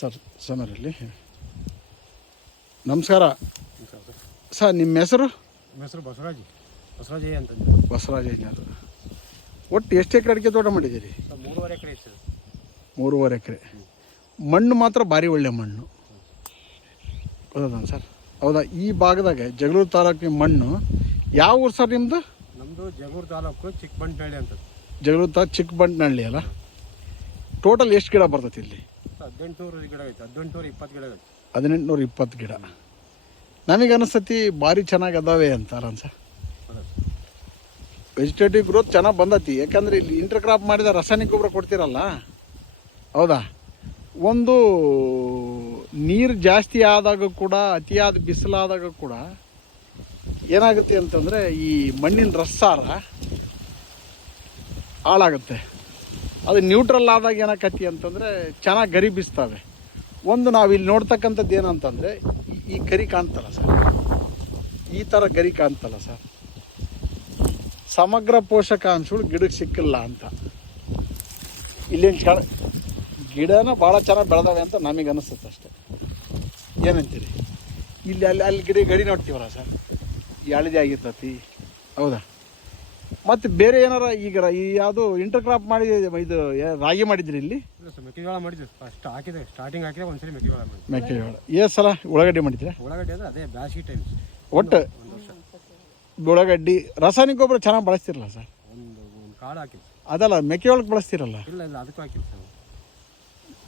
Sir ಸಮರಲ್ಲಿ. ನಮಸ್ಕಾರ. Sir ನಿಮ್ಮ ಹೆಸರು? ನಮ್ಮ ಹೆಸರು ಬಸವರಾಜ್. ಬಸವರಾಜ್ ಅಂತ. ಅಂತ. ಅದು ಒಟ್ಟು ಎಷ್ಟು ಎಕರೆ ಅಡಿಕೆ ತೋಟ ಮಾಡಿದ್ದೀರಿ? ಮೂರುವರೆ ಎಕರೆ ಸರ್. ಮೂರುವರೆ ಎಕರೆ. ಮಣ್ಣು ಮಾತ್ರ ಭಾರಿ ಒಳ್ಳೆ ಮಣ್ಣು. ಹೌದಾ ಸರ್? ಹೌದಾ? ಈ ಭಾಗದಾಗ ಜಗಳೂರು ತಾಲೂಕಿನ ಮಣ್ಣು ಯಾವ ಊರು ಸರ್ ನಿಮ್ಮದು ನಮ್ಮದು ಜಗಳೂರು ತಾಲೂಕು ಚಿಕ್ಕಬಂಟ್ನಹಳ್ಳಿ ಅಂತ. ಜಗಳೂರು ತಾ ಚಿಕ್ಕಬಂಟ್ನಹಳ್ಳಿ ಅಲ್ಲ? ಟೋಟಲ್ ಎಷ್ಟು ಗಿಡ ಬರ್ತೈತಿ ಇಲ್ಲಿ? ಹದಿನೆಂಟುನೂರು ಹದಿನೆಂಟುನೂರ ಇಪ್ಪತ್ತು ಗಿಡ ಐತೆ. ನಮಗೆ ಅನಿಸ್ತತಿ ಭಾರಿ ಚೆನ್ನಾಗಿ ಅದಾವೆ ಅಂತ ಅನ್ಸ ವೆಜಿಟೇಟಿವ್ ಗ್ರೋತ್ ಚೆನ್ನಾಗಿ ಬಂದತಿ. ಯಾಕಂದ್ರೆ ಇಲ್ಲಿ ಇಂಟರ್ ಕ್ರಾಪ್ ಮಾಡಿದ ರಾಸಾಯನಿಕ ಗೊಬ್ಬರ ಕೊಡ್ತಿರಲ್ಲ? ಹೌದಾ? ಒಂದು ನೀರು ಜಾಸ್ತಿ ಆದಾಗ ಕೂಡ, ಅತಿಯಾದ ಬಿಸಿಲಾದಾಗ ಕೂಡ ಏನಾಗುತ್ತೆ ಅಂತಂದರೆ ಈ ಮಣ್ಣಿನ ರಸಾರ ಹಾಳಾಗುತ್ತೆ. ಅದು ನ್ಯೂಟ್ರಲ್ ಆದಾಗ ಏನಾಕತಿ ಅಂತಂದರೆ ಚೆನ್ನಾಗಿ ಗರಿ ಬೀಸ್ತವೆ. ಒಂದು ನಾವು ಇಲ್ಲಿ ನೋಡ್ತಕ್ಕಂಥದ್ದು ಏನಂತಂದರೆ, ಈ- ಗರಿ ಕಾಣ್ತಲ್ಲ ಸರ್. ಈ ಥರ ಗರಿ ಕಾಣ್ತಲ್ಲ ಸರ್. ಸಮಗ್ರ ಪೋಷಕಾಂಶಗಳು ಗಿಡಕ್ಕೆ ಸಿಕ್ಕಿಲ್ಲ ಅಂತ. ಇಲ್ಲಿನ ಕೆಳ ಗಿಡನ ಭಾಳ ಚೆನ್ನಾಗಿ ಬೆಳೆದವೆ ಅಂತ ನಮಗೆ ಅನಿಸುತ್ತೆ ಅಷ್ಟೆ. ಏನಂತೀರಿ? ಇಲ್ಲಿ ಅಲ್ಲಿ ಅಲ್ಲಿ ಗಿಡ ಗಡಿ ನೋಡ್ತೀವಲ್ಲ ಸರ್? ಎಳದಿ ಆಗಿರ್ತತಿ. ಹೌದಾ? ಮತ್ತು ಬೇರೆ ಏನಾರ ಈಗ ರ- ಈ ಯಾವುದು ಇಂಟರ್ ಕ್ರಾಪ್ ಮಾಡಿ ಇದು ಯಾ- ರಾಗಿ ಮಾಡಿದ್ರಿ ಇಲ್ಲಿ? ಇಲ್ಲ ಸರ್ ಮೆಕ್ಕೆಜೋಳ ಮಾಡಿದ್ವಿ ಫಸ್ಟ್ ಹಾಕಿದೆ ಸ್ಟಾರ್ಟಿಂಗ್ ಹಾಕಿದೆ ಒಂದ್ಸರಿ ಮೆಕ್ಕೆಜೋಳ ಮಾಡಿದ್ವಿ. ಮೆಕ್ಕೆಜೋಳ. ಎಷ್ಟು ಸಲ ಉಳ್ಳಾಗಡ್ಡಿ ಮಾಡಿದ್ರೆ? ಉಳ್ಳಾಗಡ್ಡಿ ಅಂದರೆ ಅದೇ ಬ್ಯಾಸಿಗೆ ಟೈಮ್ ಒಟ್ಟು? ಒಂದು ವರ್ಷ. ಉಳ್ಳಾಗಡ್ಡಿ ರಾಸಾಯನಿಕ ಗೊಬ್ಬರ ಚೆನ್ನಾಗಿ ಬಳಸ್ತಿರಲ್ಲ ಸರ್? ಒಂದು ಒಂದು ಕಾಳು ಹಾಕಿಲ್ಲ ಅದಲ್ಲ ಮೆಕ್ಕೆಜೋಳಕ್ಕೆ ಬಳಸ್ತಿರಲ್ಲ? ಇಲ್ಲ ಇಲ್ಲ ಅದಕ್ಕೂ ಸರ್.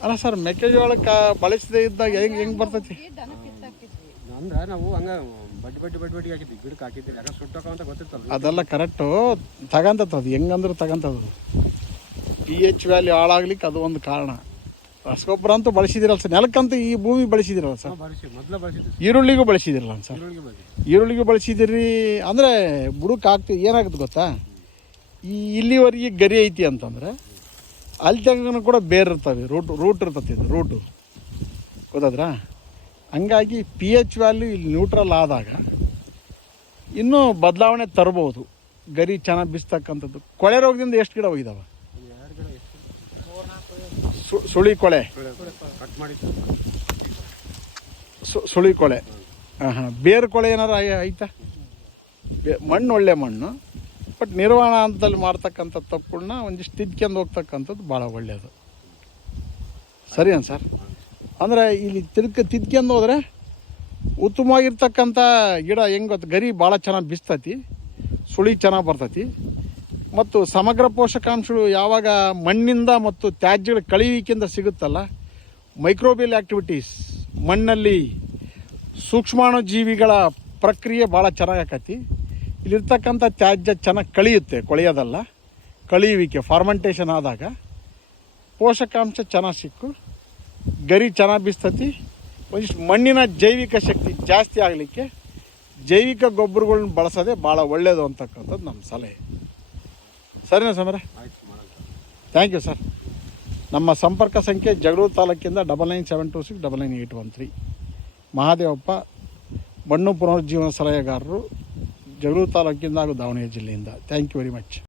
ಅಲ್ಲ ಸರ್ ಮೆಕ್ಕೆಜೋಳಕ್ಕೆ ಬಳಸದೇ ಇದ್ದಾಗ ಹೆಂಗೆ ಹೆಂಗೆ ಬರ್ತೈತಿ? ಅಂದ್ರೆ ನಾವು ಹಂಗ ಬಡ್ಡಿ ಬಡ್ಡಿ ಬಡ್ಡಿ ಬಡ್ಡಿ ಹಾಕಿದ್ವಿ ಗಿಡಕ್ಕೆ ಹಾಕಿದ್ದಿಲ್ಲ ಯಾಕಂದ್ರೆ ಸುಟ್ಟೋಕ ಅಂತ ಗೊತ್ತಿತ್ತಲ್ಲ ಅದೆಲ್ಲ ಕರೆಕ್ಟು ತಗಂತತ್ ಅದು. ಹೆಂಗಂದ್ರೆ ತಗಂತದ್ದು. ಪಿ ಎಚ್ ವ್ಯಾಲ್ಯೂ ಹಾಳಾಗ್ಲಿಕ್ಕೆ ಅದು ಒಂದು ಕಾರಣ. ರಸಗೊಬ್ಬರ ಅಂತೂ ಬಳಸಿದಿರಲ್ಲ ಸರ್. ನೆಲಕ್ಕಂತೂ ಈ ಭೂಮಿ ಬಳಸಿದಿರಲ್ಲ ಸರ್. ನಾವು ಬಳಸಿ. ಮೊದಲೇ ಬಳಸಿದ್ವಿ ಈರುಳ್ಳಿಗೂ ಬಳಸಿದಿರಲ್ಲ ಸರ್. ಈರುಳ್ಳಿಗೂ ಬಳಸಿದಿರಿ ಅಂದರೆ ಬುಡಕ್ಕೆ ಹಾಕ್ತಿ ಏನಾಗುತ್ತೆ ಗೊತ್ತಾ? ಈ ಇಲ್ಲಿವರೆಗೆ ಗರಿ ಐತಿ ಅಂತಂದರೆ ಅಲ್ಲಿ ತನಕ ಕೂಡ ಬೇರೆ ಇರ್ತವೆ. ರೂಟ್ ರೂಟ್ ಇರ್ತತಿ ಇದು ರೂಟು ಗೊತ್ತಾದ್ರಾ? ಹಂಗಾಗಿ ಪಿ ಎಚ್ ವ್ಯಾಲ್ಯೂ ಇಲ್ಲಿ ನ್ಯೂಟ್ರಲ್ ಆದಾಗ ಇನ್ನೂ ಬದಲಾವಣೆ ತರ್ಬೋದು. ಗರಿ ಚೆನ್ನಾಗಿ ಬಿಸ್ತಕ್ಕಂಥದ್ದು. ಕೊಳೆ ರೋಗದಿಂದ ಎಷ್ಟು ಗಿಡ ಹೋಗಿದಾವೆ ಸುಳಿ ಕೊಳೆ. ಸುಳಿ ಕೊಳೆ. ಹಾಂ ಹಾಂ ಬೇರು ಕೊಳೆ ಏನಾರು ಐತಾ ಮಣ್ಣು ಒಳ್ಳೆ ಮಣ್ಣು. ಬಟ್ ನಿರ್ವಹಣಾ ಹಂತದಲ್ಲಿ ಮಾಡ್ತಕ್ಕಂಥ ತಪ್ಪುಗಳನ್ನ ಒಂದಿಷ್ಟು ತಿದ್ಕೊಂಡು ಹೋಗ್ತಕ್ಕಂಥದ್ದು ಭಾಳ ಒಳ್ಳೆಯದು ಸರಿನಾ ಸರ್ ಅಂದರೆ ಇಲ್ಲಿ ತಿರ್ಕ ತಿದ್ಕೊಂಡು ಹೋದರೆ ಉತ್ತಮವಾಗಿರ್ತಕ್ಕಂಥ ಗಿಡ ಹೆಂಗೆ ಗೊತ್ತು? ಗರಿ ಭಾಳ ಚೆನ್ನಾಗಿ ಬಿಸ್ತತಿ, ಸುಳಿ ಚೆನ್ನಾಗಿ ಬರ್ತೈತಿ. ಮತ್ತು ಸಮಗ್ರ ಪೋಷಕಾಂಶಗಳು ಯಾವಾಗ ಮಣ್ಣಿಂದ ಮತ್ತು ತ್ಯಾಜ್ಯಗಳ ಕಳೆಯುವಿಕೆಯಿಂದ ಸಿಗುತ್ತಲ್ಲ ಮೈಕ್ರೋಬಿಯಲ್ ಆ್ಯಕ್ಟಿವಿಟೀಸ್ ಮಣ್ಣಲ್ಲಿ ಸೂಕ್ಷ್ಮಾಣು ಜೀವಿಗಳ ಪ್ರಕ್ರಿಯೆ ಭಾಳ ಚೆನ್ನಾಗಿ ಆಕತಿ. ಇಲ್ಲಿರ್ತಕ್ಕಂಥ ತ್ಯಾಜ್ಯ ಚೆನ್ನಾಗಿ ಕಳಿಯುತ್ತೆ, ಕೊಳೆಯೋದಲ್ಲ ಕಳಿಯುವಿಕೆ ಫಾರ್ಮೆಂಟೇಷನ್ ಆದಾಗ ಪೋಷಕಾಂಶ ಚೆನ್ನಾಗಿ ಸಿಕ್ಕು. ಗರಿ ಚೆನ್ನಾಗಿ ಬಿಸ್ತತಿ. ಒಂದಿಷ್ಟು ಮಣ್ಣಿನ ಜೈವಿಕ ಶಕ್ತಿ ಜಾಸ್ತಿ ಆಗಲಿಕ್ಕೆ ಜೈವಿಕ ಗೊಬ್ಬರಗಳನ್ನ ಬಳಸೋದೇ ಭಾಳ ಒಳ್ಳೆಯದು ಅಂತಕ್ಕಂಥದ್ದು ನಮ್ಮ ಸಲಹೆ. ಸರಿನಾ ಸಮರ? ಥ್ಯಾಂಕ್ ಯು ಸರ್ ನಮ್ಮ ಸಂಪರ್ಕ ಸಂಖ್ಯೆ Jagalur ತಾಲೂಕಿಂದ double nine seven two six double nine eight one three Mahadevappa, ಮಣ್ಣು ಪುನರುಜ್ಜೀವನ ಸಲಹೆಗಾರರು ಜಗಳೂರು ತಾಲೂಕಿಂದ ಹಾಗೂ ದಾವಣಗೆರೆ ಜಿಲ್ಲೆಯಿಂದ. Thank you very much